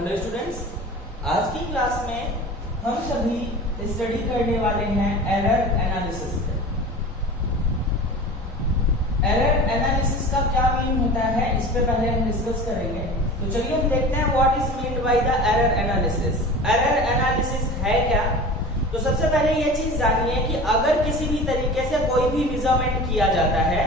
Hello students, आज की class में हम सभी स्टडी करने वाले हैं एरर एनालिसिस पे। एरर एनालिसिस का क्या मीन होता है, इस पे पहले हम डिस्कस करेंगे। तो चलिए हम देखते हैं what is meant by the error analysis. Error analysis है क्या? तो सबसे पहले ये चीज जानिए कि अगर किसी भी तरीके से कोई भी मेजरमेंट किया जाता है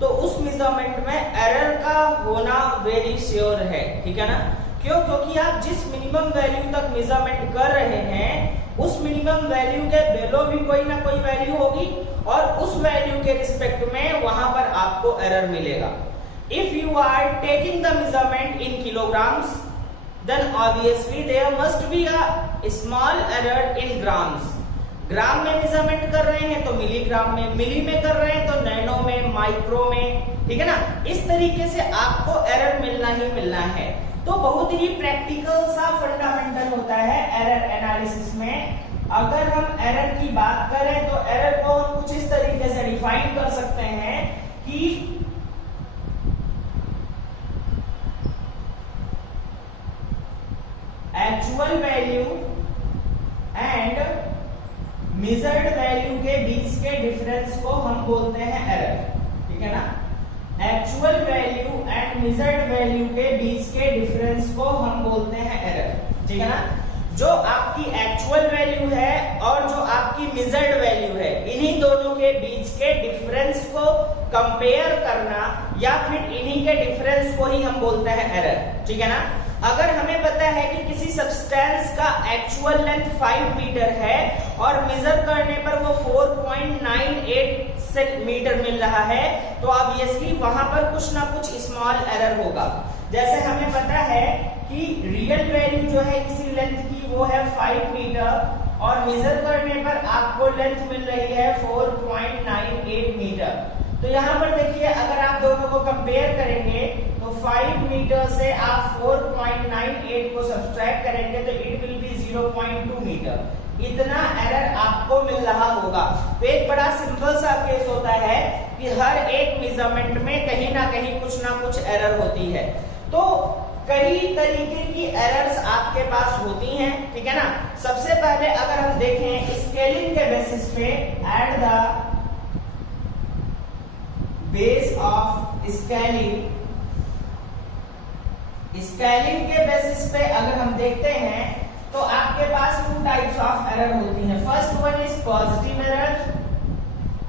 तो उस मेजरमेंट में एरर का होना वेरी श्योर है, ठीक है ना। क्यों? क्योंकि आप जिस मिनिमम वैल्यू तक मेजरमेंट कर रहे हैं उस मिनिमम वैल्यू के बिलो भी कोई ना कोई वैल्यू होगी और उस वैल्यू के रिस्पेक्ट में वहां पर आपको एरर मिलेगा। If you are taking the measurement in kilograms then obviously there must be a small error in grams। ग्राम में मेजरमेंट कर रहे हैं तो मिलीग्राम में, मिली में कर रहे हैं तो नैनो में, माइक्रो में, ठीक है ना। इस तरीके से आपको एरर मिलना ही मिलना है। तो बहुत ही प्रैक्टिकल सा फंडामेंटल होता है एरर एनालिसिस में। अगर हम एरर की बात करें तो एरर को हम कुछ इस तरीके से डिफाइन कर सकते हैं कि actual value and measured value के बीच के डिफरेंस को हम बोलते हैं एरर, ठीक है ना। Actual value and measured value के बीच के डिफरेंस को हम बोलते हैं एरर, ठीक है ना। जो आपकी एक्चुअल वैल्यू है और जो आपकी मेजर्ड वैल्यू है, इन्हीं दोनों के बीच के डिफरेंस को कंपेयर करना या फिर इन्हीं के डिफरेंस को ही हम बोलते हैं एरर, ठीक है ना। अगर हमें पता है कि किसी सब्सटेंस का एक्चुअल लेंथ 5 मीटर है और मेजर करने पर वो 4.98 सेंटीमीटर मिल रहा है तो ऑब्वियसली वहां पर कुछ ना कुछ स्मॉल एरर होगा। जैसे हमें पता है कि रियल वैल्यू जो है किसी लेंथ की वो है 5 मीटर और मेजर करने पर आपको लेंथ मिल रही है 4.98 मीटर। तो यहाँ पर देखिए, अगर आप दोनों को कंपेयर करेंगे तो 5 मीटर से आप 4.98 को सब्सट्रैक्ट करेंगे तो इट विल बी 0.2 मीटर। इतना एरर आपको मिल रहा होगा। तो एक बड़ा सिंपल सा केस होता है कि हर एक मेजरमेंट में कहीं ना कहीं कुछ ना कुछ एरर होती है। तो कई तरीके की एरर्स आपके पास होती हैं, ठीक है ना। सबसे पहले अगर हम देखें स्केलिंग के बेसिस पे, at the base of scaling, scaling के बेसिस पे अगर हम देखते हैं तो आपके पास 2 टाइप्स ऑफ एरर होती हैं। First one is positive error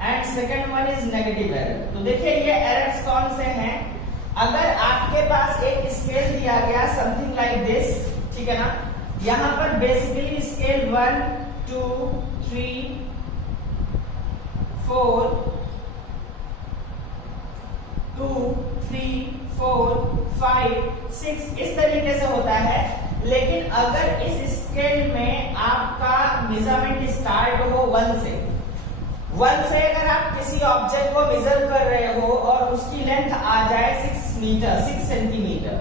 and second one is negative error. तो देखिए ये एरर्स कौन से हैं। अगर आपके पास एक स्केल दिया गया समथिंग लाइक दिस, ठीक है ना। यहां पर बेसिकली स्केल 1 2 3 4 2 3 4 5 6 इस तरीके से होता है। लेकिन अगर इस स्केल में आपका मेजरमेंट स्टार्ट हो 1 से अगर आप किसी ऑब्जेक्ट को मेजर कर रहे हो और उसकी लेंथ आ जाए 6 सेंटीमीटर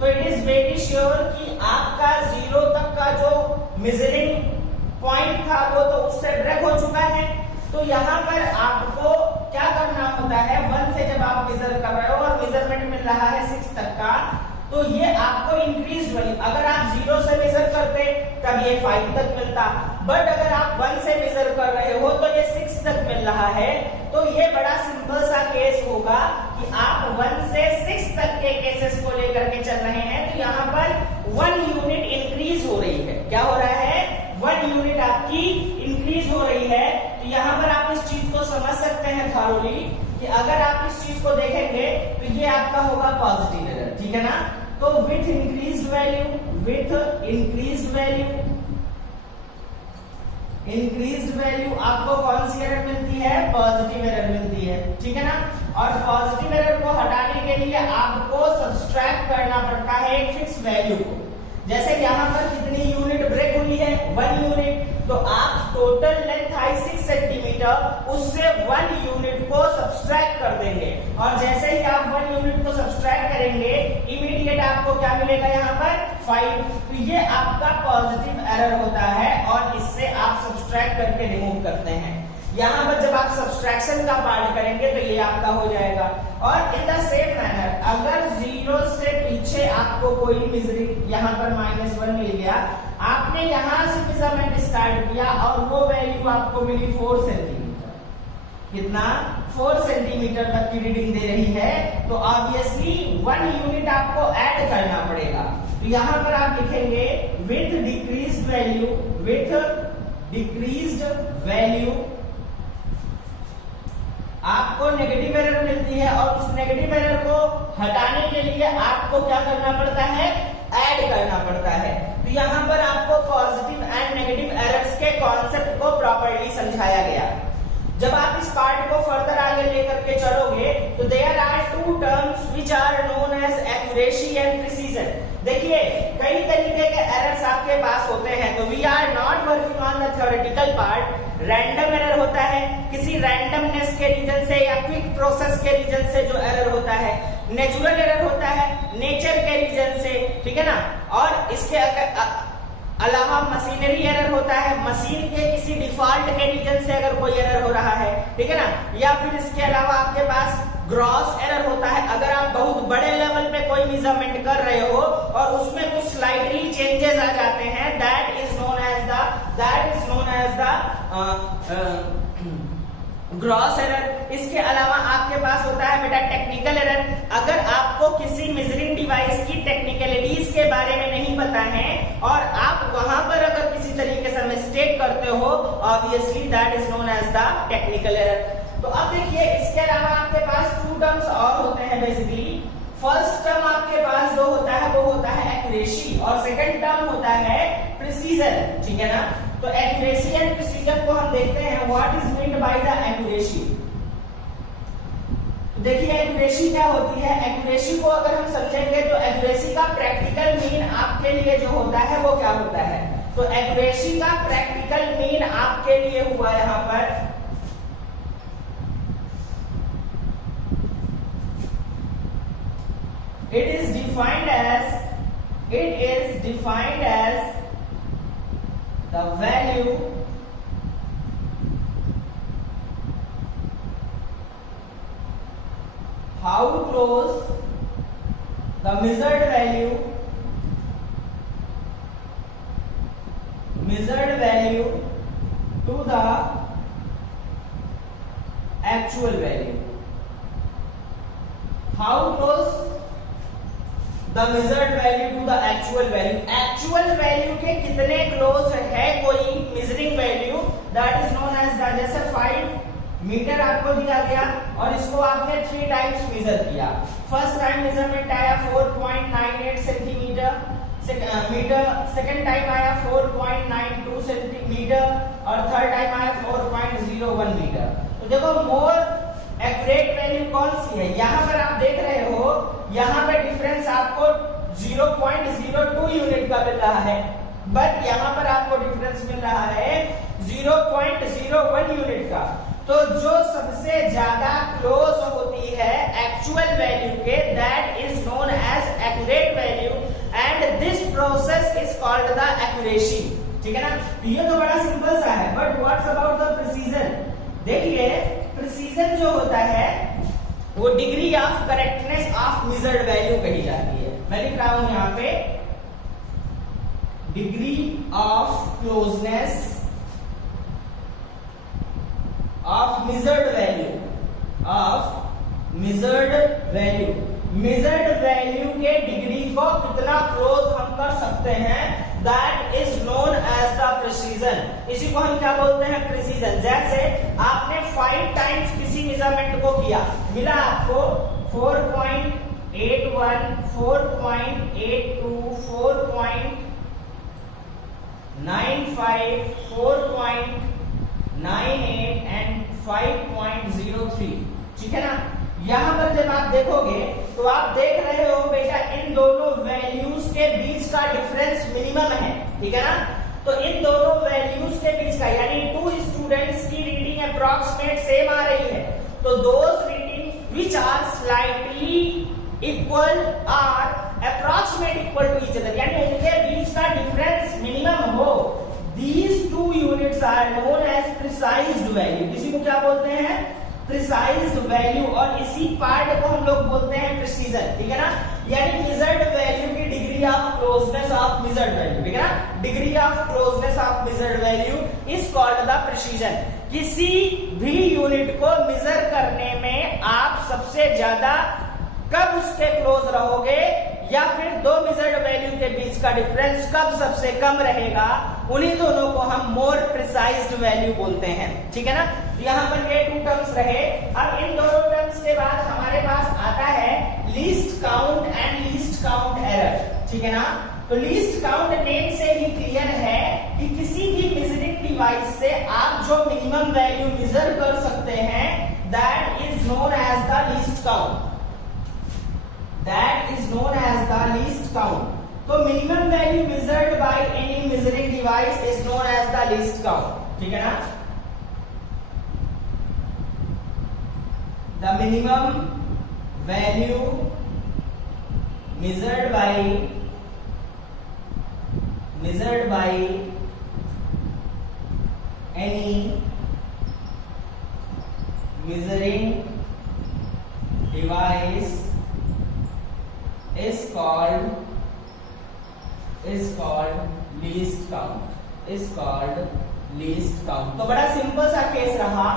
तो इट इज वेरी श्योर कि आपका 0 तक का जो मेजरिंग पॉइंट था वो तो उससे ब्रेक हो चुका है। तो यहाँ पर आपको क्या करना होता है, 1 से जब आप मेजर कर रहे हो और मेजरमेंट मिल रहा है 6 तक का, तो ये आपको इंक्रीज वैल्यू, अगर आप 0 से मेजर करते तब ये 5 तक मिलता, बट अगर आप 1 से मेजर कर रहे हो तो ये 6 तक मिल रहा है। तो ये बड़ा सिंपल सा केस होगा कि आप 1 से 6 तक के केसेस को लेकर के चल रहे हैं। तो यहाँ पर 1 यूनिट इंक्रीज हो रही है। क्या हो रहा है? 1 यूनिट आपकी इंक्रीज हो रही है। तो यहाँ पर आप इस चीज को समझ सकते हैं थॉरोली कि अगर आप इस चीज को देखेंगे तो ये आपका होगा पॉजिटिव एरर, ठीक है ना। तो विथ इंक्रीज्ड वैल्यू आपको कौन सी एरर मिलती है? पॉजिटिव एरर मिलती है, ठीक है ना। और पॉजिटिव एरर को हटाने के लिए आपको सब्सट्रैक्ट करना पड़ता है एक फिक्स वैल्यू को। जैसे यहाँ पर कितनी यूनिट ब्रेक हुई है? 1 यूनिट। तो आप टोटल लेंथ आई 6 सेंटीमीटर, उससे 1 यूनिट को सब्सट्रैक्ट कर देंगे और जैसे ही आप 1 यूनिट को सब्सट्रैक्ट करेंगे इमीडिएट आपको क्या मिलेगा? यहाँ पर 5। तो ये आपका पॉजिटिव एरर होता है और इससे आप सब्सट्रैक्ट करके रिमूव करते हैं। यहाँ पर जब आप सब्सट्रैक्शन का पार्ट करेंगे तो ये आपका हो जाएगा। और इन द सेम मैनर अगर 0 से पीछे आपको कोई मेजरिंग यहाँ पर -1 मिल गया, आपने यहाँ से मेजरमेंट स्टार्ट किया और वो वैल्यू आपको मिली 4 सेंटीमीटर, कितना 4 सेंटीमीटर तक की रीडिंग दे रही है, तो ऑब्वियसली 1 यूनिट आपको ऐड करना पड़ेगा। तो यहाँ पर आप लिखेंगे विथ डिक्रीज्ड वैल्यू आपको नेगेटिव एरर मिलती है और उस नेगेटिव एरर को हटाने के लिए आपको क्या करना पड़ता है, ऐड करना पड़ता है। तो यहाँ पर आपको पॉजिटिव एंड नेगेटिव एरर्स के कॉन्सेप्ट को प्रॉपर्ली समझाया गया। जब आप इस पार्ट को फर्दर आगे लेकर के चलोगे तो there are 2 terms which are known as accuracy and precision. देखिए कई तरीके के एरर्स आपके पास होते हैं, तो we are not working on the theoretical part. Random error होता है, किसी रैंडमनेस के रीजन से या क्विक प्रोसेस के रीजन से जो एरर होता है। नेचुरल एरर होता है नेचर के रीजन से, ठीक है ना। और इसके अलावा मशीनरी एरर होता है, मशीन के किसी डिफॉल्ट के रीजन से अगर कोई एरर हो रहा है, ठीक है ना। या फिर इसके अलावा आपके पास ग्रॉस एरर होता है, अगर आप बहुत बड़े लेवल पे कोई मेजरमेंट कर रहे हो और उसमें कुछ स्लाइटली चेंजेस आ जाते हैं, that is known as the gross error. इसके अलावा आपके पास होता है बेटा टेक्निकल एरर। अगर आपको किसी मेजरिंग डिवाइस की टेक्निकलिटीज के बारे में नहीं पता है और आप वहां पर अगर किसी तरीके से मिस्टेक करते हो, obviously that is known as the technical error. तो अब देखिए इसके अलावा आपके पास 2 टर्म्स और होते हैं बेसिकली। फर्स्ट टर्म आपके पास जो होता है वो होता है एक्यूरेसी और सेकंड टर्म होता है प्रिसीजन, ठीक है ना। तो एक्यूरेसी एंड प्रिसीजन को हम देखते हैं, what is meant by the accuracy. देखिए एक्यूरेसी क्या होती है। एक्यूरेसी को अगर हम समझेंगे तो एक्यूरेसी का प्रैक्टिकल मीन आपके लिए जो होता है वो क्या होता है। तो एक्यूरेसी का प्रैक्टिकल मीन आपके लिए हुआ यहाँ पर it is defined as the value how close the measured value to the actual value, how close the measured value to the actual value, actual value के कितने क्लोज है कोई measuring value, that is known as the. जैसे 5 metre आपको दिया गया और इसको आपने 3 टाइम्स मेजर किया। फर्स्ट टाइम मेजरमेंट आया 4.98 सेंटीमीटर सेकंड टाइम आया 4.92 सेंटीमीटर और थर्ड टाइम आया 4.01 मीटर। तो देखो मोर एक्यूरेट वैल्यू कौन सी है। यहाँ पर आप देख रहे हो, यहाँ पे डिफरेंस आपको 0.02 यूनिट का मिल रहा है, बट यहाँ पर आपको डिफरेंस मिल रहा है 0.01 यूनिट का। तो जो सबसे ज्यादा क्लोज होती है एक्चुअल वैल्यू के, that is known as accurate value and this process is called the accuracy, ठीक है ना। ये तो बड़ा सिंपल सा है, but what's about the precision. देखिए प्रिसीजन जो होता है वो degree of correctness of measured value कही जाती है। मैं लिख रहा हूं यहाँ पे degree of closeness of measured value measured value के डिग्री को कितना क्लोज हम कर सकते हैं, that is known as the precision. इसी को हम क्या बोलते हैं, प्रिसीजन। जैसे आपने 5 टाइम्स किसी मेजरमेंट को किया, मिला आपको 4.81, 4.82, 4.95, 4.98 एंड 5.03, ठीक है ना। यहां पर जब आप देखोगे तो आप देख रहे हो बेटा इन दोनों वैल्यूज के बीच का डिफरेंस मिनिमम है, ठीक है ना। तो इन दोनों वैल्यूज के बीच का, यानी 2 स्टूडेंट्स की रीडिंग अप्रॉक्सीमेट सेम आ रही है, तो those reading which are slightly equal are approximate equal to each other, यानी इनके बीच का डिफरेंस मिनिमम हो, these two units are known as precise value. किसी को क्या बोलते हैं? प्रिसाइज्ड वैल्यू, और इसी पार्ट को हम लोग बोलते हैं प्रिसीजन, ठीक है ना। यानी मेजर्ड वैल्यू की degree of closeness of measured value, ठीक है ना। Degree of closeness of measured value is called the precision. किसी भी यूनिट को मेजर करने में आप सबसे ज्यादा कब उसके क्लोज रहोगे, या फिर दो मेजर्ड वैल्यू के बीच का डिफरेंस कब सबसे कम रहेगा, उन्हीं दोनों को हम मोर प्रिसाइज्ड वैल्यू बोलते हैं, ठीक है ना। यहाँ पर ये टू टर्म्स रहे। अब इन दोनों टर्म्स के बाद हमारे पास आता है least count and least count error, ठीक है ना। तो लीस्ट काउंट नेम से ही क्लियर है कि किसी भी मेजरिंग डिवाइस से आप जो मिनिमम वैल्यू मेजर कर सकते हैं, that is known as the least count, that is known as the least count. तो minimum value measured by any measuring device is known as the least count, ठीक है ना। The minimum value measured by any measuring device is called least count, is called least count। तो बड़ा simple सा case रहा।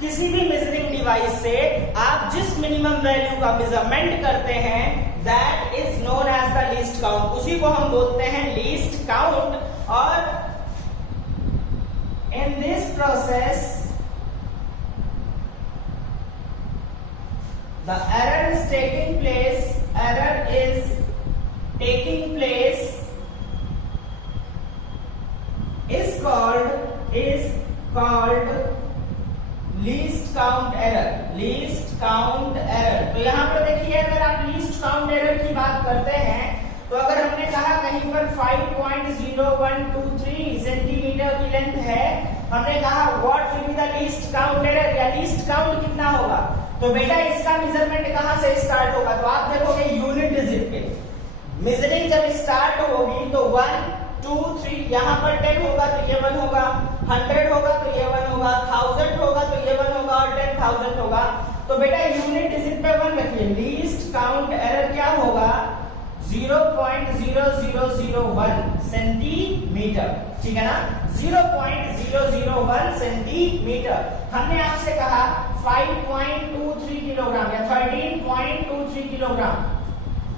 किसी भी measuring device से आप जिस मिनिमम वैल्यू का मेजरमेंट करते हैं, that is known as the least count, उसी को हम बोलते हैं लीस्ट काउंट। और in this process the error is taking place, error is taking place is called least count error, least count error. तो यहाँ पर देखिए, अगर आप लीस्ट काउंट एरर की बात करते हैं, तो अगर हमने कहा कहीं पर 5.0123 सेंटीमीटर की लेंथ है, हमने कहा what will be the least count error, या लीस्ट काउंट कितना होगा। तो बेटा इसका मेजरमेंट कहां से स्टार्ट होगा, तो आप देखोगे यूनिट डिजिट पे। मेजरिंग जब स्टार्ट होगी तो 1 2 3, यहाँ पर 10 होगा तो ये 1 होगा, 100 होगा तो ये 1 होगा, 1000 होगा तो ये 1 होगा, और 10,000 होगा। तो बेटा यूनिट डिजिट पे 1 रखिए। लीस्ट काउंट एरर क्या होगा, 0.0001 सेंटीमीटर, ठीक है ना। 0.001 सेंटीमीटर। हमने आपसे कहा 5.23 किलोग्राम या 13.23 किलोग्राम,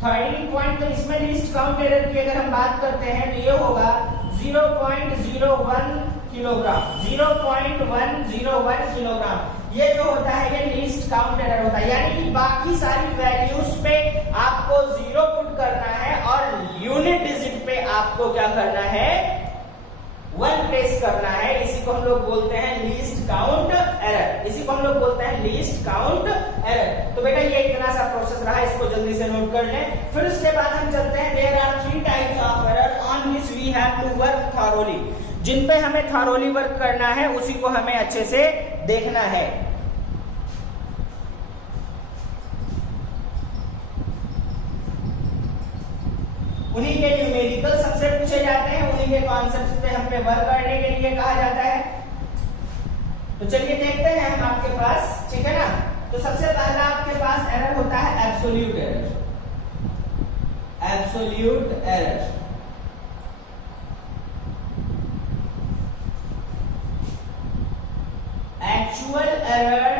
13 पॉइंट, तो इसमें लीस्ट काउंट एरर की अगर हम बात करते हैं तो ये होगा 0.01 किलोग्राम, 0.101 किलोग्राम। ये जो होता है ये लीस्ट काउंट एरर होता है। यानी कि बाकी सारी वैल्यूज पे आपको 0 पुट करना है और यूनिट डिजिट पे आपको क्या करना है, 1 प्लेस करना है। इसी को हम लोग बोलते हैं लीस्ट काउंट एरर, इसी को हम लोग बोलते हैं लीस्ट काउंट एरर। तो बेटा ये इतना सा प्रोसेस रहा, इसको जल्दी से नोट कर लें। फिर उसके बाद हम चलते हैं, there are 3 types of error on which we have to work thoroughly. जिन पे हमें थॉरोली वर्क करना है उसी को हमें अच्छे से देखना है। उन्हीं के न्यूमेरिकल सबसे पूछे जाते हैं, उन्हीं के कॉन्सेप्ट्स पे हम पे वर्क करने के लिए कहा जाता है। तो चलिए देखते हैं हम आपके पास, ठीक है ना। तो सबसे पहला आपके पास एरर होता है absolute error, absolute error. Actual error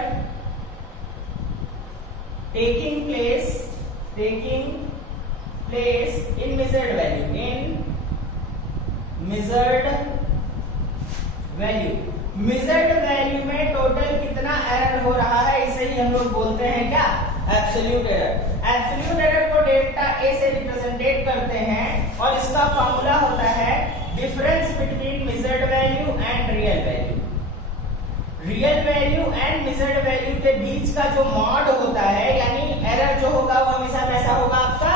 taking place in measured value। Measured value में टोटल कितना एरर हो रहा है, इसे ही हम लोग बोलते हैं क्या, एब्सोल्यूट एरर। एब्सोल्यूट एरर को डेल्टा ए से रिप्रेजेंटेट करते हैं और इसका फॉर्मूला होता है difference between measured value and real value. Real value and measured value के बीच का जो मॉड होता है, यानी एरर जो होगा वो हमेशा कैसा होगा आपका,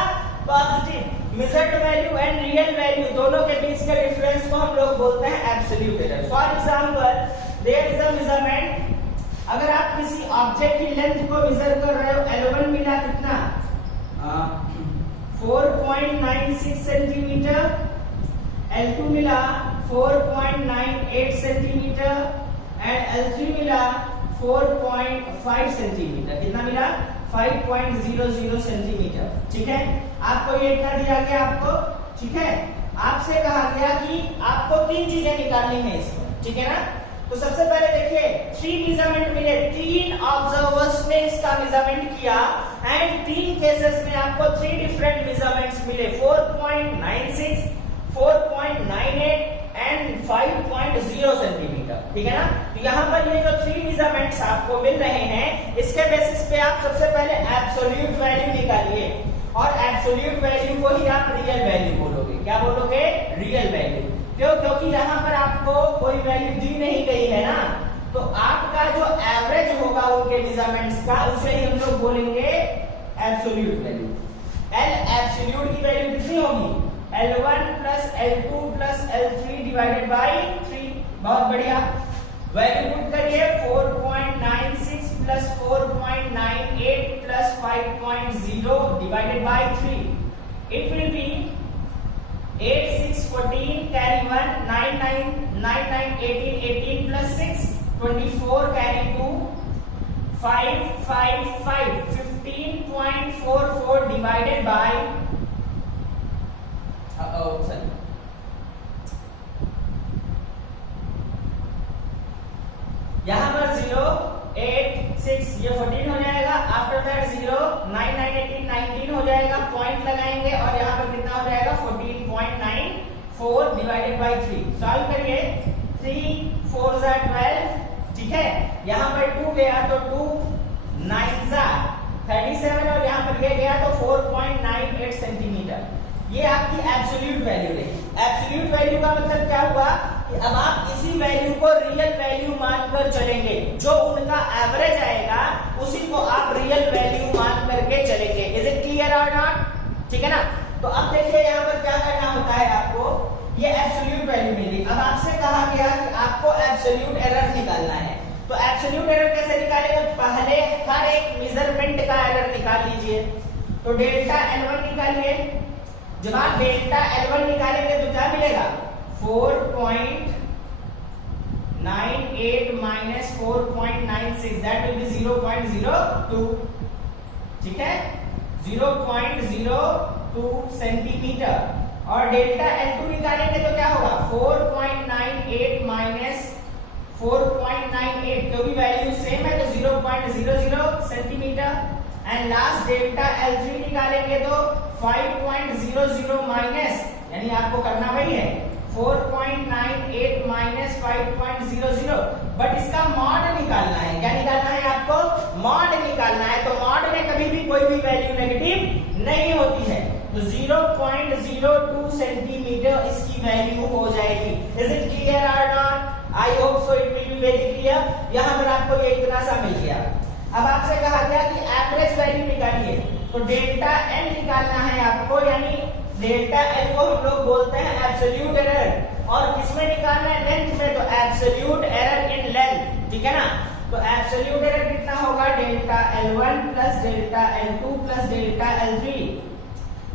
positive. Measured value and real value दोनों के बीच के डिफरेंस को हम लोग बोलते हैं absolute error. For example, there is a measurement, अगर आप किसी ऑब्जेक्ट की लेंथ को मेजर कर रहे हो, L1 मिला कितना 4.96 सेंटीमीटर, L2 मिला 4.98 सेंटीमीटर एंड L3 मिला 4.5 सेंटीमीटर। कितना मिला? 5.00 सेंटीमीटर। ठीक है, आपको ये इतना दिया गया आपको। ठीक है, आपसे कहा गया कि आपको 3 चीजें निकालनी है इसमें। ठीक है ना? तो सबसे पहले देखिए 3 मेजरमेंट मिले, 3 ऑब्जर्वर्स ने इसका मेजरमेंट किया एंड 3 केसेस में आपको 3 डिफरेंट मेजरमेंट्स मिले, 4.96, 4.98 एंड 5.0 सेंटीमीटर। ठीक है ना? तो यहाँ पर ये जो 3 मेजरमेंट्स आपको मिल रहे हैं, इसके बेसिस पे आप सबसे पहले एब्सोल्यूट वैल्यू निकालिए और एब्सोल्यूट वैल्यू को ही आप रियल वैल्यू बोलोगे। क्या बोलोगे? Real value. क्यों? क्योंकि यहाँ पर आपको कोई वैल्यू दी नहीं गई है ना, तो आपका जो एवरेज होगा उनके मेजरमेंट्स का, उसे ही हम लोग बोलेंगे एब्सोल्यूट वैल्यू। एल एब्सोल्यूट की वैल्यू कितनी होगी? L1 plus L2 plus L3 divided by 3। बहुत बढ़िया, वैल्यू पुट करिए 4.96 plus 4.98 plus 5.0 divided by 3। It will be 8, 6, 14, carry 1, 9, 9, 9, 9, 18, 18 plus 6, 24, carry 2, 5, 5, 5, 15.44 divided by, sorry. यहाँ पर 0, 8, 6, ये 14 हो जाएगा। आफ्टर दैट 0, 9, 9, 18, 19 हो जाएगा। पॉइंट लगाएंगे और यहाँ पर कितना हो जाएगा? 14.94 डिवाइडेड बाई 3। सॉल्व करिए, 3, 4 ज़ा 12। ठीक है, यहाँ पर 2 गया तो 2, 9 ज़ा 37 और यहाँ पर ये गया तो 4.98 सेंटीमीटर। ये आपकी एब्सोल्यूट वैल्यू है। एब्सोल्यूट वैल्यू का मतलब क्या हुआ कि अब आप इसी वैल्यू को रियल वैल्यू मानकर चलेंगे, जो उनका एवरेज आएगा उसी को आप रियल वैल्यू मान करके चलेंगे। इज इट क्लियर और नॉट? ठीक है ना? तो अब देखिए यहाँ पर क्या करना होता है आपको, ये एब्सोल्यूट वैल्यू मिली। अब आपसे कहा गया कि आपको एब्सोल्यूट एरर निकालना है, तो एब्सोल्यूट एरर कैसे निकालेंगे? पहले हर एक मेजरमेंट का एरर निकाल लीजिए। तो डेल्टा L1 निकालिए। जब आप डेल्टा L1 निकालेंगे तो क्या मिलेगा? 4.98 माइनस 4.96, दैट विल बी 0.02। ठीक है, 0.02 सेंटीमीटर। और डेल्टा L2 निकालेंगे तो क्या होगा? 4.98 माइनस 4.98, क्योंकि वैल्यू सेम है तो 0.00 centimetre. And last delta L3 निकालेंगे तो 5.00 माइनस, यानी आपको करना वही है 4.98 माइनस 5.00, बट इसका मॉड निकालना है। क्या निकालना है आपको? मॉड निकालना है। तो मॉड में कभी भी कोई भी वैल्यू नेगेटिव नहीं होती है, तो 0.02 सेंटीमीटर इसकी वैल्यू हो जाएगी। इज इट क्लियर और not? I hope so it will be very clear. यहाँ पर आपको ये इतना सा मिल गया। अब आपसे कहा गया कि एवरेज वैल्यू निकालिए, तो डेल्टा L निकालना है आपको, यानी डेल्टा L को हम लोग बोलते हैं एब्सोल्यूट एरर। और किसमें निकालना है? लेंथ में, तो एब्सोल्यूट एरर इन लेंथ। ठीक है ना? तो एब्सोल्यूट एरर कितना होगा? Delta L1 plus delta L2 plus delta L3।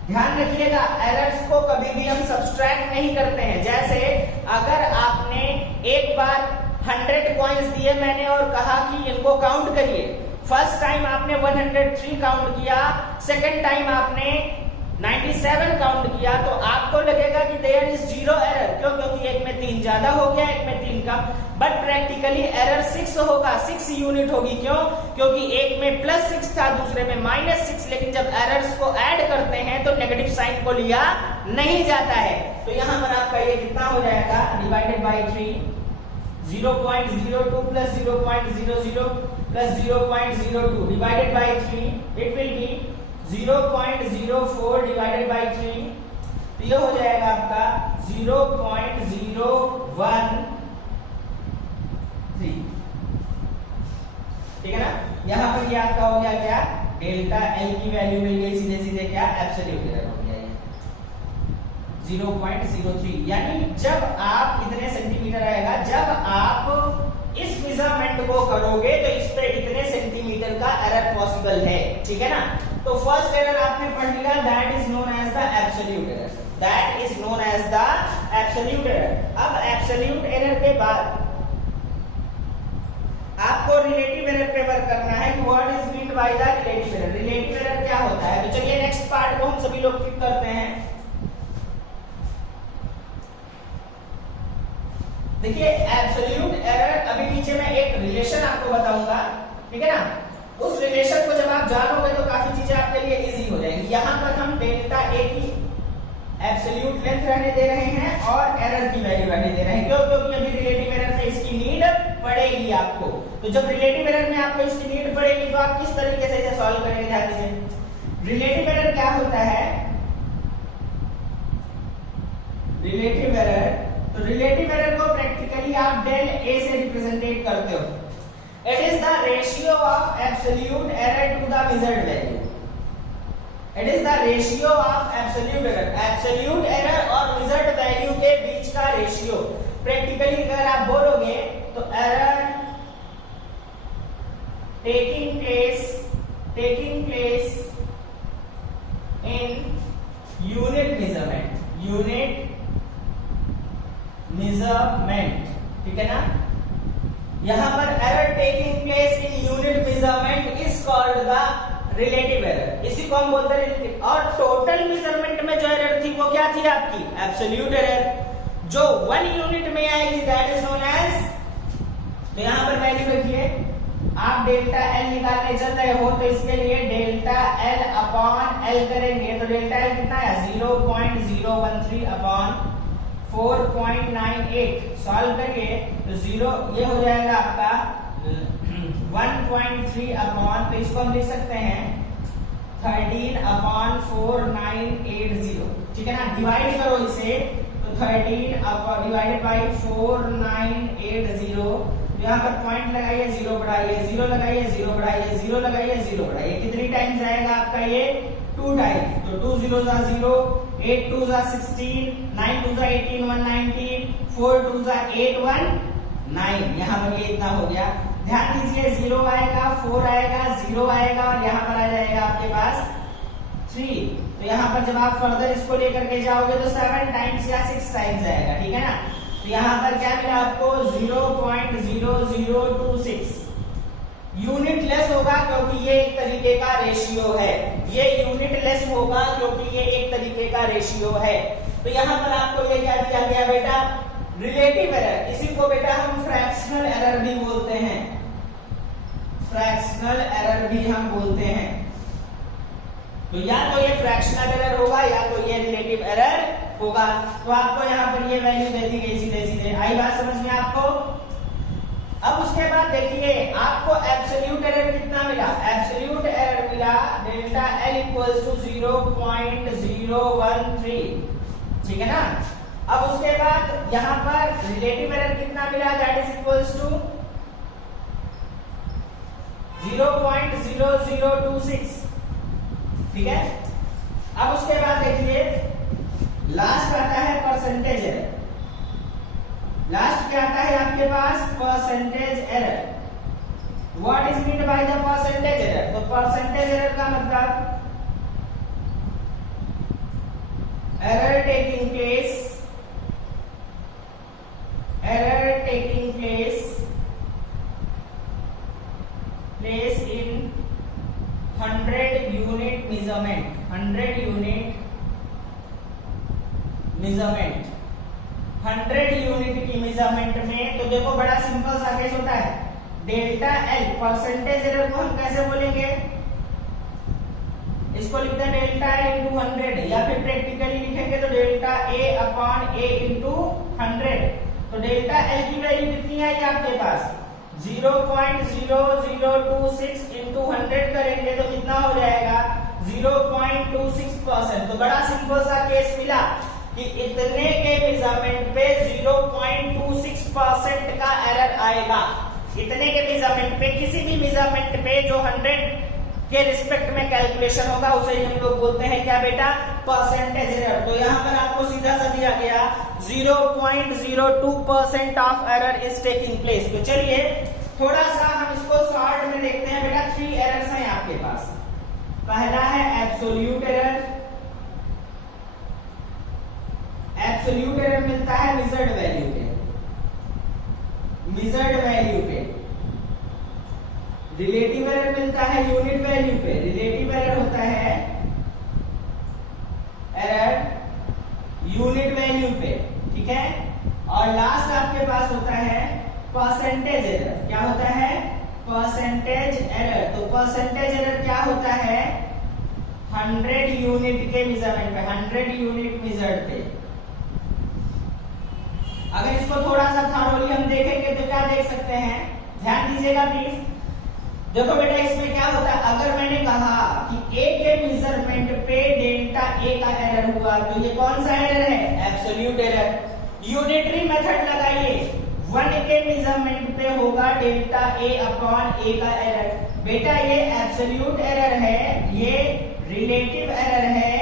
ध्यान रखिएगा, एरर्स को कभी भी हम सब्सट्रैक्ट नहीं करते हैं। जैसे अगर आपने एक बार 100 कॉइन्स दिए मैंने और कहा कि इनको काउंट करिए, फर्स्ट टाइम आपने 103 काउंट किया, सेकंड टाइम आपने 97 काउंट किया, तो आपको लगेगा कि देयर इज 0 एरर। क्यों? क्योंकि एक में 3 ज्यादा हो गया, एक में 3 कम। बट प्रैक्टिकली एरर 6 होगा, 6 यूनिट होगी। क्यों? क्योंकि एक में +6 था, दूसरे में -6, लेकिन जब एरर्स को ऐड करते हैं तो नेगेटिव साइन को लिया नहीं जाता है। तो यहाँ पर आपका ये कितना हो जाएगा? Divided by 3, 0.02 plus 0.00 plus 0.02 divided by 3, it will be 0.04 divided by 3, तो ये हो जाएगा आपका 0.013। ठीक है ना? यहाँ पर ये आपका हो गया क्या? डेल्टा L की वैल्यू मिल गई सीधे सीधे क्या? एब्सोल्यूट एरर हो गया ये 0.03। यानी जब आप इतने सेंटीमीटर आएगा, जब आप इस मेजरमेंट को करोगे तो इस पे इतने सेंटीमीटर का एरर पॉसिबल है। ठीक है ना? तो फर्स्ट एरर आपने पढ़ लिया, that is known as the absolute error. That is known as the absolute error. अब एब्सोल्यूट एरर के बाद आपको रिलेटिव एरर पे वर्क करना है कि what is mean by the relative error. Relative error क्या होता है? तो चलिए नेक्स्ट पार्ट को हम सभी लोग क्लिक करते हैं। देखिए एब्सोल्यूट एरर, अभी नीचे मैं एक रिलेशन आपको बताऊंगा, ठीक है ना। उस रिलेशन को जब आप जानोगे तो काफी चीजें आपके लिए इजी हो जाएंगी। यहां पर हम डेल्टा ए की एब्सोल्यूट लेंथ रहने दे रहे हैं और एरर की वैल्यू रहने दे रहे हैं। क्यों? क्योंकि अभी रिलेटिव एरर में इसकी नीड पड़ेगी आपको। तो जब रिलेटिव एरर में आपको इसकी नीड पड़ेगी तो आप किस तरीके से इसे सॉल्व करेंगे? ध्यान दीजिए, रिलेटिव एरर क्या होता है? रिलेटिव एरर, तो रिलेटिव एरर को प्रैक्टिकली आप डेल ए से रिप्रेजेंटेट करते हो। It is the ratio of absolute error to the measured value. It is the ratio of absolute error, absolute error और मेजर्ड वैल्यू के बीच का रेशियो। प्रैक्टिकली अगर आप बोलोगे तो error taking place in unit measurement, ठीक है ना। यहां पर error taking place in unit measurement is called the relative error, इसी को हम बोलते हैं रिलेटिव। और टोटल मेजरमेंट में जो एरर थी वो क्या थी आपकी? Absolute error. जो 1 यूनिट में आएगी दैट इज नोन एज, तो यहां पर वैल्यू रखिए, आप डेल्टा एल निकालने चल रहे हो तो इसके लिए डेल्टा एल अपॉन एल करेंगे, तो डेल्टा एल कितना है? 0.013 अपॉन 4.98। सॉल्व करिए तो 0 ये हो जाएगा आपका 1.3 अपॉन, तो इसको हम लिख सकते हैं 13 अपॉन 4980, ठीक है ना। डिवाइड करो इसे तो 13 अपॉन डिवाइडेड बाय 4980, यहाँ पर पॉइंट लगाइए, 0 बढ़ाइए, 0 लगाइए, 0 बढ़ाइए, 0 लगाइए, 0 बढ़ाइए। कितनी टाइम्स आएगा आपका ये? 2 टाइम्स। तो 2 0 जा 0, 8 2 जा 16, 9 2 जा 18, 119, 4 2 जा 8, 1 9। यहाँ पर ये इतना हो गया। ध्यान दीजिए 0 आएगा, 4 आएगा, 0 आएगा और यहाँ पर आ जाएगा आपके पास 3। तो यहाँ पर जब आप फर्दर इसको लेकर के जाओगे तो 7 टाइम्स या 6 टाइम्स आएगा, ठीक है ना। तो यहाँ पर क्या मिला आपको? 0.0026 यूनिट लेस होगा क्योंकि ये एक तरीके का रेशियो है। ये यूनिट लेस होगा क्योंकि ये एक तरीके का रेशियो है। तो यहाँ पर आपको ये क्या दिया गया बेटा? Relative error. इसी को बेटा हम फ्रैक्शनल एरर भी बोलते हैं, फ्रैक्शनल एरर भी हम बोलते हैं। तो या तो ये फ्रैक्शनल एरर होगा या तो ये रिलेटिव एरर होगा। तो आपको यहाँ पर ये वैल्यू दे दी गई सीधे सीधे। आई बात समझ में आपको? अब उसके बाद देखिए आपको एब्सोल्यूट एरर कितना मिला? एब्सोल्यूट एरर मिला डेल्टा एल इक्वल्स टू 0.013, ठीक है ना। अब उसके बाद यहाँ पर रिलेटिव एरर कितना मिला? दैट इज इक्वल्स टू 0.0026, ठीक है। अब उसके बाद देखिए लास्ट आता है परसेंटेज एरर। लास्ट क्या आता है आपके पास? Percentage error. What is mean by the percentage error? तो परसेंटेज एरर का मतलब error taking place in 100 unit measurement, 100 unit की मेजरमेंट में। तो देखो बड़ा सिंपल सा केस होता है। डेल्टा एल परसेंटेज एरर को हम कैसे बोलेंगे? इसको लिखते हैं डेल्टा एल इंटू 100, या फिर प्रैक्टिकली लिखेंगे तो delta a upon a into 100। तो डेल्टा एल की वैल्यू कितनी आई आपके पास? 0.0026 इंटू 100 करेंगे तो कितना हो जाएगा? 0.26%। तो बड़ा सिंपल सा केस मिला कि इतने के मेजरमेंट पे 0.26% का एरर आएगा। इतने के मेजरमेंट पे, किसी भी मेजरमेंट पे जो 100 के रिस्पेक्ट में कैलकुलेशन होगा उसे ही हम लोग बोलते हैं क्या बेटा? Percentage error. तो यहाँ पर आपको सीधा सा दिया गया 0.02% of error is taking place. तो चलिए थोड़ा सा हम इसको शॉर्ट में देखते हैं बेटा। 3 एरर्स हैं आपके पास। पहला है एब्सोल्यूट एरर, एब्सोल्यूट एरर मिलता है मेजर्ड वैल्यू पे, मेजर्ड वैल्यू पे। रिलेटिव एरर मिलता है यूनिट वैल्यू पे। रिलेटिव एरर होता है एरर यूनिट वैल्यू पे, ठीक है। और लास्ट आपके पास होता है परसेंटेज एरर। क्या होता है? Percentage error. तो परसेंटेज एरर क्या होता है? 100 यूनिट के मेजरमेंट पे, 100 यूनिट मेजर्ड पे। अगर इसको थोड़ा सा थॉरोली हम देखेंगे तो क्या देख सकते हैं, ध्यान दीजिएगा प्लीज। देखो बेटा इसमें क्या होता है, अगर मैंने कहा कि ए के मेजरमेंट पे डेल्टा ए का एरर हुआ तो ये कौन सा एरर है? Absolute error. यूनिटरी मेथड लगाइए, 1 के मेजरमेंट पे होगा डेल्टा ए अपॉन ए का एरर। बेटा ये एब्सोल्यूट एरर है, ये रिलेटिव एरर है,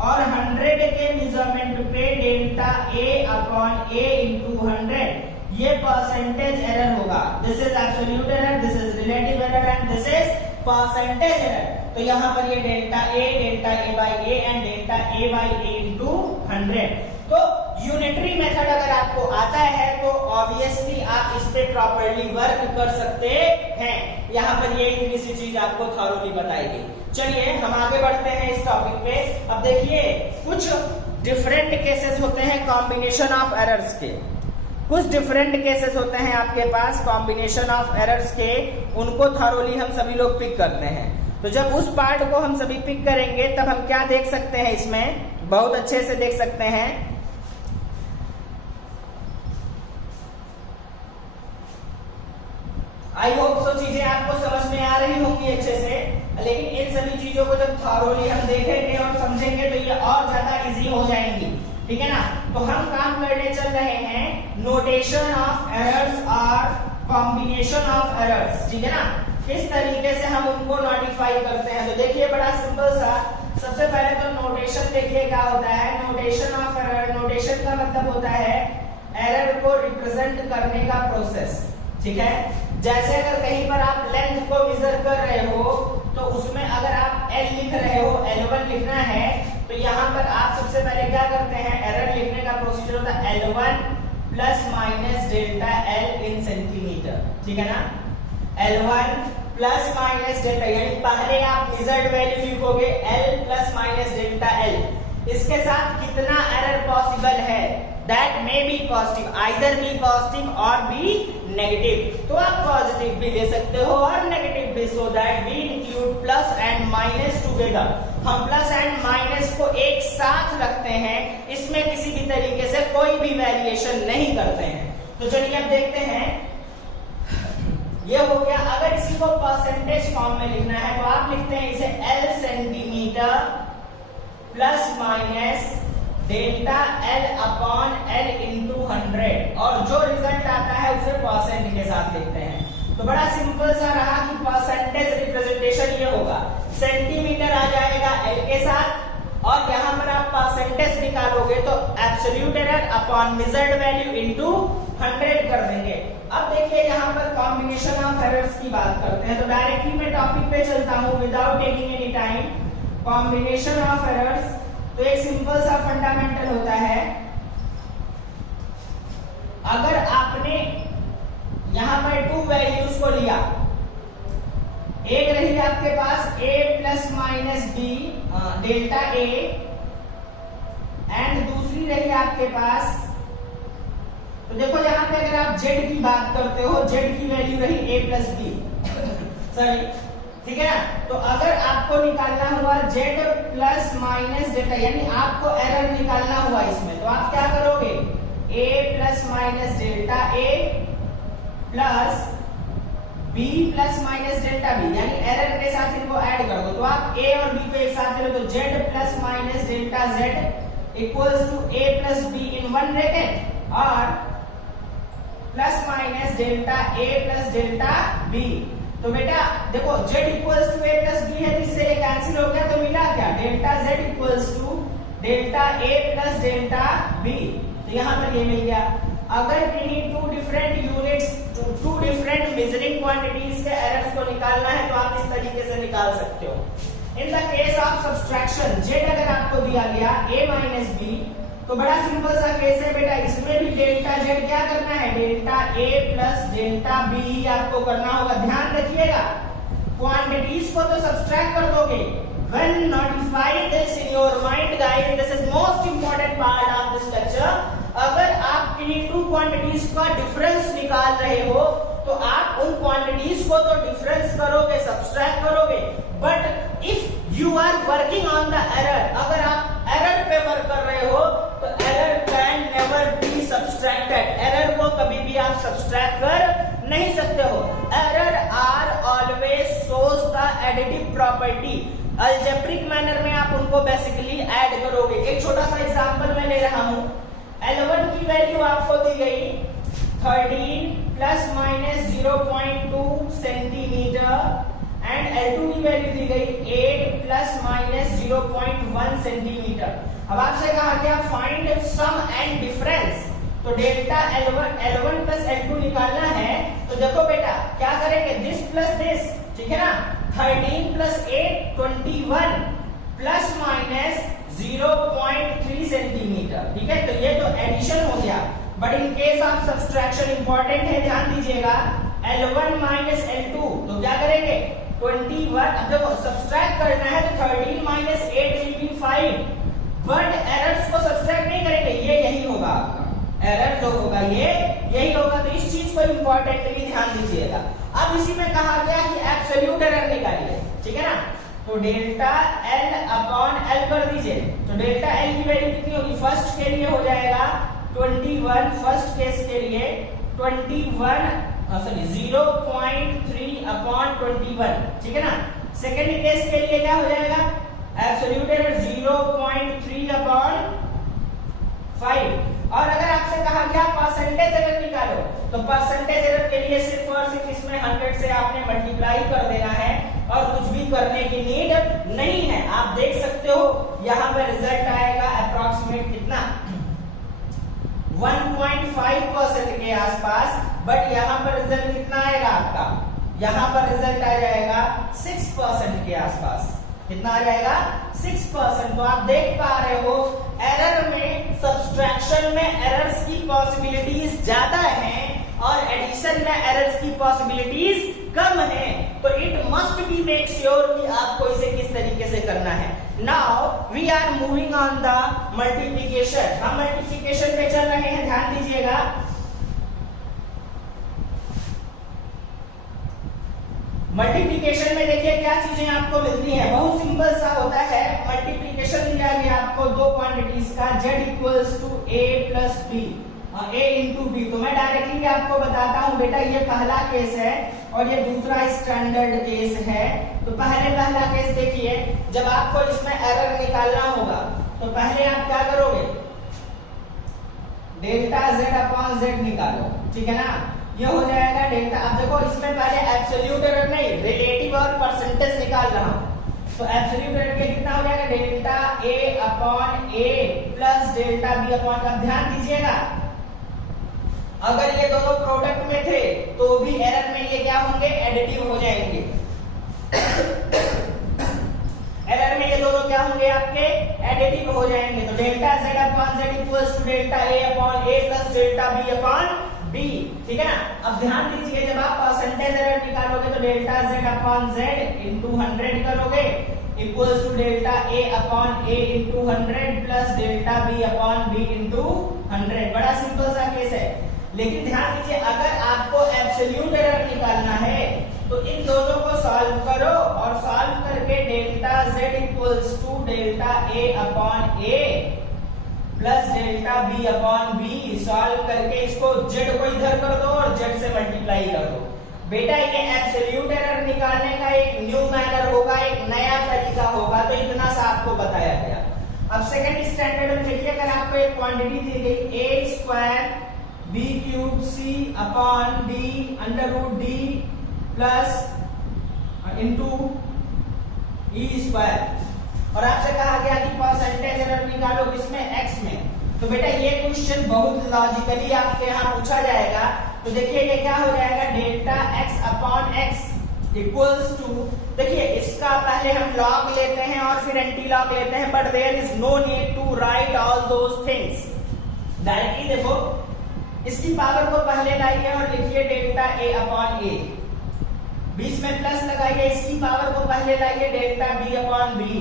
और 100 के मेजरमेंट पे delta a upon a into 100 ये परसेंटेज एरर होगा। This is absolute error, this is relative error and this is percentage error. तो यहाँ पर ये delta A by A and delta A by A into 100। तो unitary method अगर आपको आता है तो ऑब्वियसली आप इस पे प्रॉपर्ली वर्क कर सकते हैं। यहाँ पर ये इतनी सी चीज आपको थॉरोली बताएगी। चलिए हम आगे बढ़ते हैं इस टॉपिक पे। अब देखिए कुछ डिफरेंट केसेस होते हैं कॉम्बिनेशन ऑफ एरर्स के, कुछ डिफरेंट केसेस होते हैं आपके पास कॉम्बिनेशन ऑफ एरर्स के, उनको थॉरोली हम सभी लोग पिक करते हैं। तो जब उस पार्ट को हम सभी पिक करेंगे तब हम क्या देख सकते हैं, इसमें बहुत अच्छे से देख सकते हैं। आई होप सो चीजें आपको समझ में आ रही होंगी अच्छे से, लेकिन इन सभी चीजों को जब थॉरोली हम देखेंगे और समझेंगे तो ये और ज्यादा इजी हो जाएंगी, ठीक है ना। तो हम काम करने चल रहे हैं नोटेशन ऑफ एरर्स और कॉम्बिनेशन ऑफ एरर्स, ठीक है ना। किस तरीके से हम उनको नोटिफाई करते हैं। तो देखिए बड़ा सिंपल सा, सबसे पहले तो नोटेशन देखिए क्या होता है। नोटेशन ऑफ एरर, नोटेशन का मतलब होता है एरर को रिप्रेजेंट करने का प्रोसेस, ठीक है। जैसे अगर कहीं पर आप लेंथ को मेजर कर रहे हो तो उसमें अगर आप L लिख रहे हो, L1 लिखना है, तो यहाँ पर आप सबसे पहले क्या करते हैं, एरर लिखने का प्रोसीजर होता है L1 plus minus delta L इन सेंटीमीटर, ठीक है ना। L1 प्लस माइनस डेल्टा, यानी पहले आप मेजर्ड वैल्यू लिखोगे L plus minus delta L। इसके साथ कितना एरर पॉसिबल है, that may be positive, either be positive और बी नेगेटिव। तो आप पॉजिटिव भी ले सकते हो और नेगेटिव भी, so that we include plus and minus together. हम प्लस एंड माइनस को एक साथ रखते हैं, इसमें किसी भी तरीके से कोई भी वेरिएशन नहीं करते हैं। तो चलिए अब देखते हैं, ये हो गया। अगर इसी को परसेंटेज फॉर्म में लिखना है तो आप लिखते हैं इसे L centimetre plus minus delta L upon L into 100, और जो रिजल्ट आता है उसे परसेंट के साथ लिखते हैं। तो बड़ा सिंपल सा रहा कि परसेंटेज रिप्रेजेंटेशन ये होगा, सेंटीमीटर आ जाएगा L के साथ, और यहाँ पर आप परसेंटेज निकालोगे तो absolute error upon measured value into 100 कर देंगे। अब देखिए यहाँ पर कॉम्बिनेशन ऑफ एरर्स की बात करते हैं। तो डायरेक्टली मैं टॉपिक पे चलता हूँ without taking any time. Combination of errors तो एक सिंपल सा फंडामेंटल होता है, अगर आपने यहां पर 2 वैल्यूज को लिया, एक रही आपके पास a plus minus b delta a, and दूसरी रही आपके पास, तो देखो यहां पे अगर आप z की बात करते हो, z की वैल्यू रही a प्लस बी सॉरी, ठीक है ना। तो अगर आपको निकालना हुआ z प्लस माइनस डेल्टा, यानी आपको एरर निकालना हुआ इसमें, तो आप क्या करोगे, a plus minus delta a plus b plus minus delta b, यानी एरर के साथ इनको ऐड कर दो। तो आप a और b को एक साथ ले लो, तो z plus minus delta z equals to a plus b in one bracket और plus minus delta a plus delta b। तो बेटा देखो z equals to a plus b है, जिससे ये कैंसिल हो गया, तो मिला क्या, delta z equals to delta a plus delta b। तो यहाँ पर ये मिल गया। अगर किन्हीं 2 different units, 2 different measuring quantities के एरर्स को निकालना है तो आप इस तरीके से निकाल सकते हो। In the case of subtraction, z अगर आपको दिया गया a माइनस b तो बड़ा सिंपल सा केस है बेटा, इसमें भी डेल्टा जेड क्या करना है, delta A plus delta B आपको करना होगा। ध्यान रखिएगा क्वांटिटीज को तो सब्सट्रैक्ट कर दोगे। When notify this in your mind guys, this is most important part of this lecture। अगर आप किन्हीं टू क्वांटिटीज का डिफरेंस निकाल रहे हो तो आप उन क्वांटिटीज को तो डिफरेंस करोगे, सब्सट्रैक्ट करोगे, but if you are working on the error, अगर आप एरर पे वर्क कर रहे हो तो error can never be subtracted. Error को कभी भी आप सब्सट्रैक्ट कर नहीं सकते हो। Error are always shows the additive property. Algebraic manner में आप उनको बेसिकली ऐड करोगे। एक छोटा सा एग्जांपल मैं ले रहा हूं। L1 की वैल्यू आपको दी गई 13 plus minus 0.2 centimetre and L2 की वैल्यू दी गई 8 प्लस माइनस 0.1 सेंटीमीटर। अब आपसे कहा गया फाइंड सम एंड डिफरेंस, तो डेल्टा L1 प्लस L2 निकालना है। तो देखो बेटा क्या करेंगे, दिस प्लस दिस, ठीक है ना, 13 प्लस 8 21 प्लस माइनस 0.3 सेंटीमीटर, ठीक है। तो ये तो एडिशन हो गया, but in case of subtraction important है, ध्यान दीजिएगा। L1 माइनस L2 तो क्या करेंगे 21। अब देखो सब्सट्रैक्ट करना है तो 13 minus 8 will be 5, but errors को सब्सट्रैक्ट नहीं करेंगे, ये यही होगा आपका एरर जो होगा, ये यही होगा। तो इस चीज को इंपॉर्टेंटली ध्यान दीजिएगा। अब इसी में कहा गया कि एब्सोल्यूट एरर निकालिए, ठीक है ना। तो डेल्टा L अपॉन L कर दीजिए। तो डेल्टा L की वैल्यू कितनी होगी, फर्स्ट के लिए हो जाएगा 21, फर्स्ट केस के लिए 21 सॉरी 0.3 अपॉन 21, ठीक है ना। सेकेंड केस के लिए क्या हो जाएगा, एब्सोल्यूट एरर 0.3 अपॉन 5। और अगर आपसे कहा गया परसेंटेज एरर निकालो, तो परसेंटेज एरर के लिए सिर्फ और सिर्फ इसमें 100 से आपने मल्टीप्लाई कर देना है और कुछ भी करने की नीड नहीं है। आप देख सकते हो यहाँ पे रिजल्ट आएगा अप्रॉक्सीमेट कितना 1.5% के आसपास, बट यहाँ पर रिजल्ट कितना आएगा आपका, यहाँ पर रिजल्ट आ जाएगा 6% के आसपास। कितना आ जाएगा 6%। तो आप देख पा रहे हो एरर में, सब्सट्रैक्शन में एरर्स की पॉसिबिलिटीज ज्यादा हैं और एडिशन में एरर्स की पॉसिबिलिटीज कम है। तो it must be make sure कि आपको इसे किस तरीके से करना है। Now we are moving on the multiplication. हम मल्टीप्लीकेशन पे चल रहे हैं, ध्यान दीजिएगा। मल्टीप्लिकेशन में देखिए क्या चीजें आपको मिलती हैं, बहुत सिंपल सा होता है। मल्टीप्लिकेशन दिया गया आपको दो क्वांटिटीज का, z equals to a plus b, a into b. तो मैं डायरेक्टली आपको बताता हूं बेटा, ये पहला केस है और ये दूसरा स्टैंडर्ड केस है। तो पहला केस देखिए, जब आपको इसमें एरर निकालना होगा तो पहले आप क्या करोगे, डेल्टा z अपॉन z निकालो, ठीक है ना। ये हो जाएगा डेल्टा। अब देखो इसमें पहले एब्सोल्यूट एरर नहीं, रिलेटिव और परसेंटेज निकाल रहा हूं। तो एब्सोल्यूट एरर के कितना हो जाएगा, delta a upon a plus delta b upon. अब ध्यान दीजिएगा, अगर ये दोनों प्रोडक्ट में थे तो भी एरर में ये क्या होंगे, एडिटिव हो जाएंगे। एरर में ये दोनों क्या होंगे आपके, एडिटिव हो जाएंगे। तो delta z upon z equals to delta a upon a plus delta b upon b, ठीक है ना। अब ध्यान दीजिए, जब आप परसेंटेज एरर निकालोगे तो delta z upon z into 100 करोगे equals to delta a upon a into 100 plus delta b upon b into 100। बड़ा सिंपल सा केस है, लेकिन ध्यान दीजिए अगर आपको एब्सोल्यूट एरर निकालना है तो इन दोनों को सॉल्व करो और सॉल्व करके delta z equals to delta a upon a plus delta b upon b solve करके इसको z को इधर कर दो और z से मल्टीप्लाई कर दो। बेटा ये एब्सोल्यूट एरर निकालने का एक न्यू मैनर होगा, एक नया तरीका होगा। तो इतना सा आपको बताया गया। अब सेकंड स्टैंडर्ड में देखिए, अगर आपको एक क्वांटिटी दी गई a square b cube c upon d under root d plus into e square, और आपसे कहा गया कि परसेंटेज एरर निकालो किसमें, x में। तो बेटा ये क्वेश्चन बहुत लॉजिकली आपके यहाँ पूछा जाएगा। तो देखिए ये क्या हो जाएगा, delta x upon x equals to देखिए इसका पहले हम लॉग लेते हैं और फिर एंटी लॉग लेते हैं, but there is no need to write all those things. Directly देखो, इसकी पावर को पहले लाइए और लिखिए डेल्टा ए अपॉन ए, बीच में प्लस लगाइए, इसकी पावर को पहले लाइए डेल्टा बी अपॉन बी,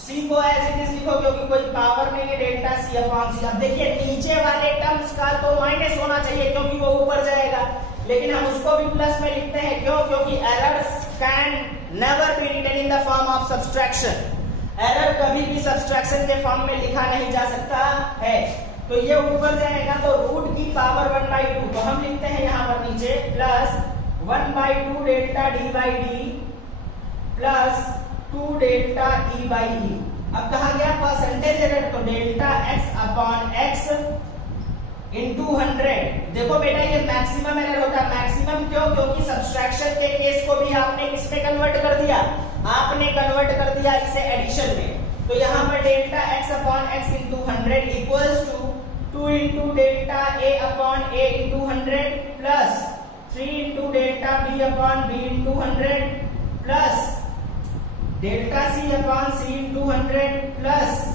सी को एज इट इज लिखो क्योंकि कोई पावर नहीं है, डेल्टा सी अपॉन सी। अब देखिए नीचे वाले टर्म्स का तो माइनस होना चाहिए क्योंकि वो ऊपर जाएगा, लेकिन हम उसको भी प्लस में लिखते हैं, क्यों? क्योंकि errors can never be written in the form of subtraction. Error कभी भी सब्सट्रैक्शन के फॉर्म में लिखा नहीं जा सकता है, तो ये ऊपर जाएगा तो रूट की पावर 1/2, तो हम लिखते हैं यहाँ पर नीचे plus 1/2 delta d by d plus 2 delta e by e. अब कहा गया परसेंटेज एरर, तो delta x upon x into 100। देखो बेटा ये मैक्सिमम एरर होता है, मैक्सिमम क्यों? क्योंकि सब्सट्रैक्शन के केस को भी आपने किसमें कन्वर्ट कर दिया? आपने कन्वर्ट कर दिया इसे एडिशन में। तो यहाँ पर delta x upon x into 100 equals to 2 into delta a upon a into 100 plus 3 into delta b upon b into 100 plus delta c upon c into 100 plus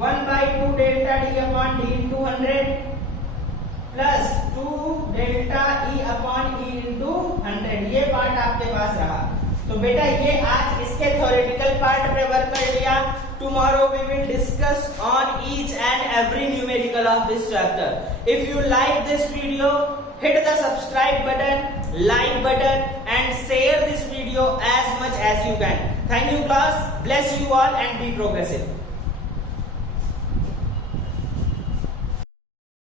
1/2 delta d upon d into 100 plus 2 delta e upon e into 100। ये part आपके पास रहा। तो बेटा ये आज इसके theoretical part पे work कर लिया। Tomorrow we will discuss on each and every numerical of this chapter. If you like this video, hit the subscribe button, like button and share this video as much as you can. Thank you class. Bless you all and be progressive.